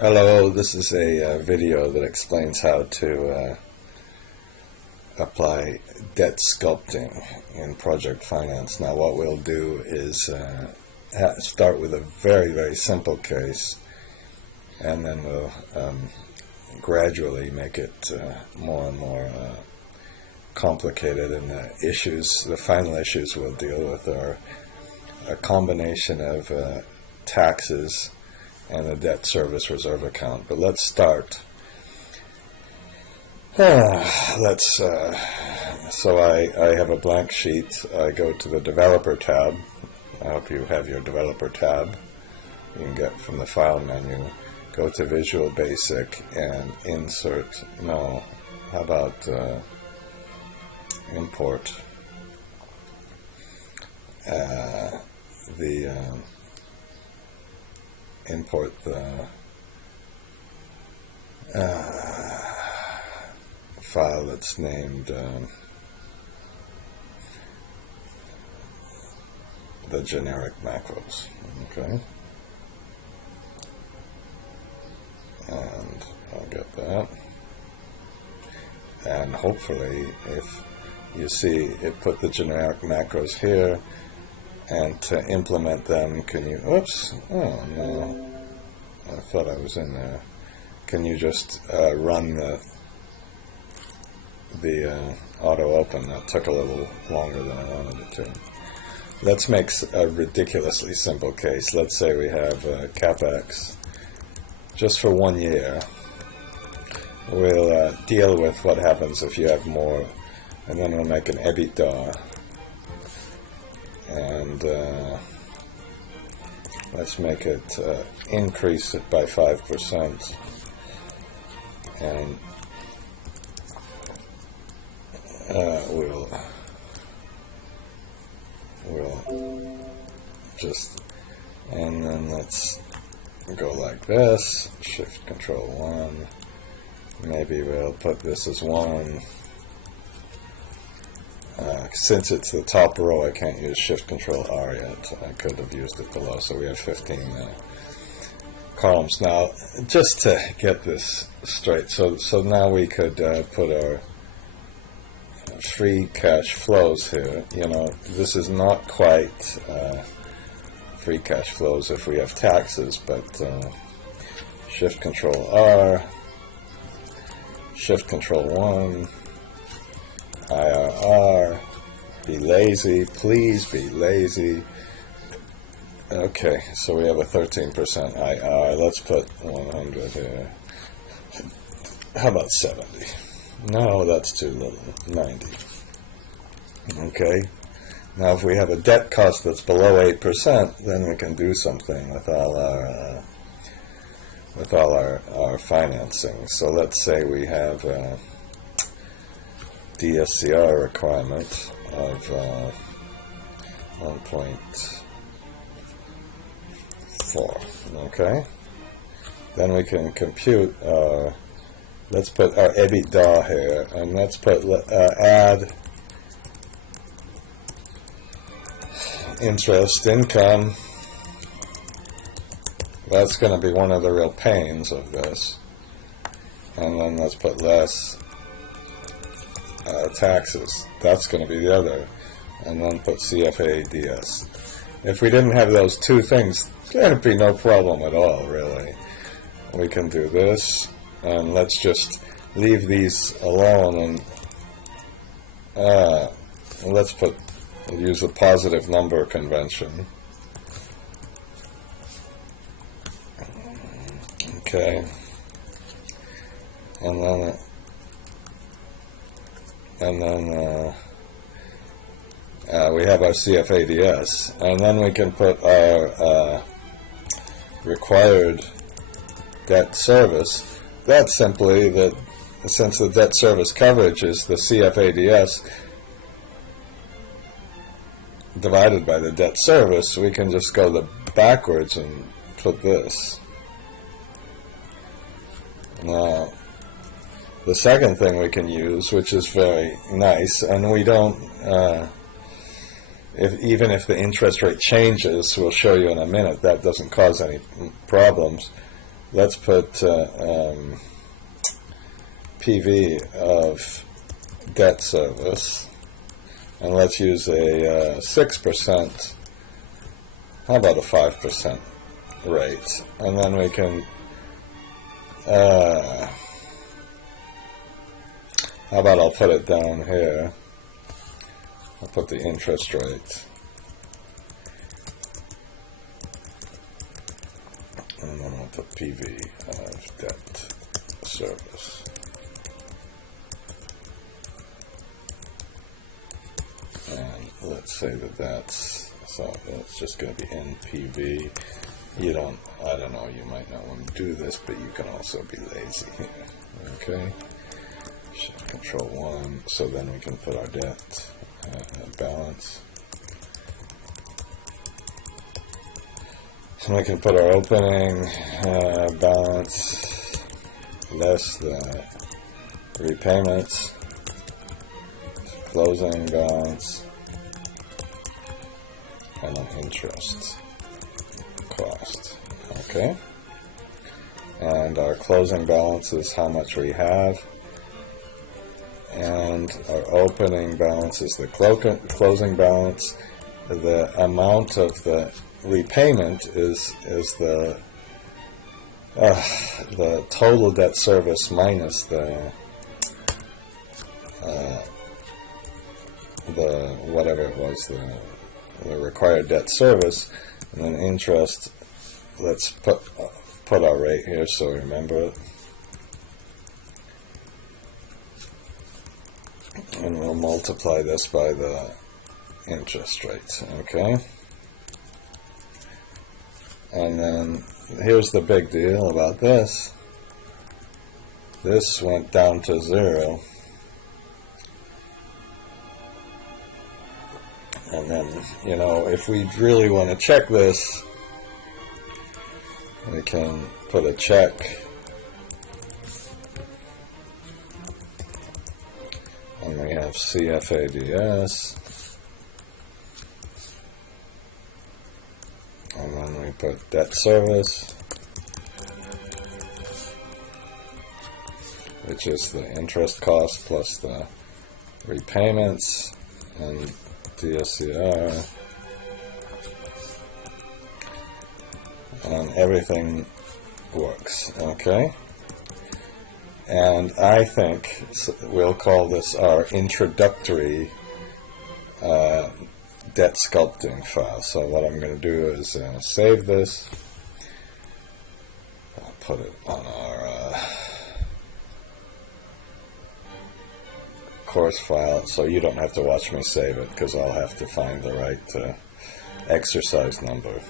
Hello, this is a video that explains how to apply debt sculpting in project finance. Now what we'll do is start with a very simple case, and then we'll gradually make it more and more complicated, and the final issues we'll deal with are a combination of taxes and a debt service reserve account. But let's start. So I have a blank sheet. I go to the developer tab. I hope you have your developer tab. You can get from the file menu. Go to Visual Basic and insert, no, how about import import the file that's named the generic macros. Okay, and I'll get that, and hopefully if you see it put the generic macros here, and to implement them, can you, oops, oh no, I thought I was in there. Can you just run the auto open? That took a little longer than I wanted it to. Let's make a ridiculously simple case. Let's say we have CapEx just for 1 year. We'll deal with what happens if you have more, and then we'll make an EBITDA. And let's make it increase it by 5%, and we'll just, and then let's go like this, Shift Control 1, maybe we'll put this as 1. Since it's the top row, I can't use Shift Control R yet. I could have used it below, so we have 15 columns. Now, just to get this straight, so now we could put our free cash flows here. You know, this is not quite free cash flows if we have taxes, but Shift Control R, Shift Control 1, IRR, be lazy, please be lazy. Okay, so we have a 13% IRR. Let's put 100 here. How about 70? No, that's too little. 90. Okay, now if we have a debt cost that's below 8%, then we can do something with all our financing. So let's say we have DSCR requirement of 1.4. Okay, then we can compute let's put our EBITDA here, and let's put add interest income. That's going to be one of the real pains of this. And then let's put less taxes. That's going to be the other. And then put CFA-DS. If we didn't have those two things, there'd be no problem at all, really. We can do this, and let's just leave these alone, and let's use the positive number convention. Okay, and then we have our CFA-DS, and then we can put our required debt service. That's simply that, since the debt service coverage is the CFA-DS divided by the debt service, we can just go backwards and put this. Now, the second thing we can use, which is very nice, and we don't, even if the interest rate changes, we'll show you in a minute, that doesn't cause any problems. let's put PV of debt service, and let's use a 6%, how about a 5% rate, and then we can how about I'll put it down here, I'll put the interest rate, and then I'll put PV of debt service. And let's say that that's just going to be NPV. You don't, I don't know, you might not want to do this, but you can also be lazy here. Okay, Shift Control 1, so then we can put our debt balance. So we can put our opening balance less the repayments, closing balance, and an interest cost. Okay, and our closing balance is how much we have, and our opening balance is the closing balance. The amount of the repayment is the total debt service minus the whatever it was, the required debt service, and then interest. Let's put our rate here so we remember it, and we'll multiply this by the interest rate. Okay, and then here's the big deal about this. This went down to 0. And then, you know, if we really want to check this, we can put a check. And we have CFADS. And then we put debt service, which is the interest cost plus the repayments, and DSCR, and everything works. Okay, and I think we'll call this our introductory debt sculpting file. So what I'm going to do is save this. I'll put it on our course file, so you don't have to watch me save it, because I'll have to find the right exercise number.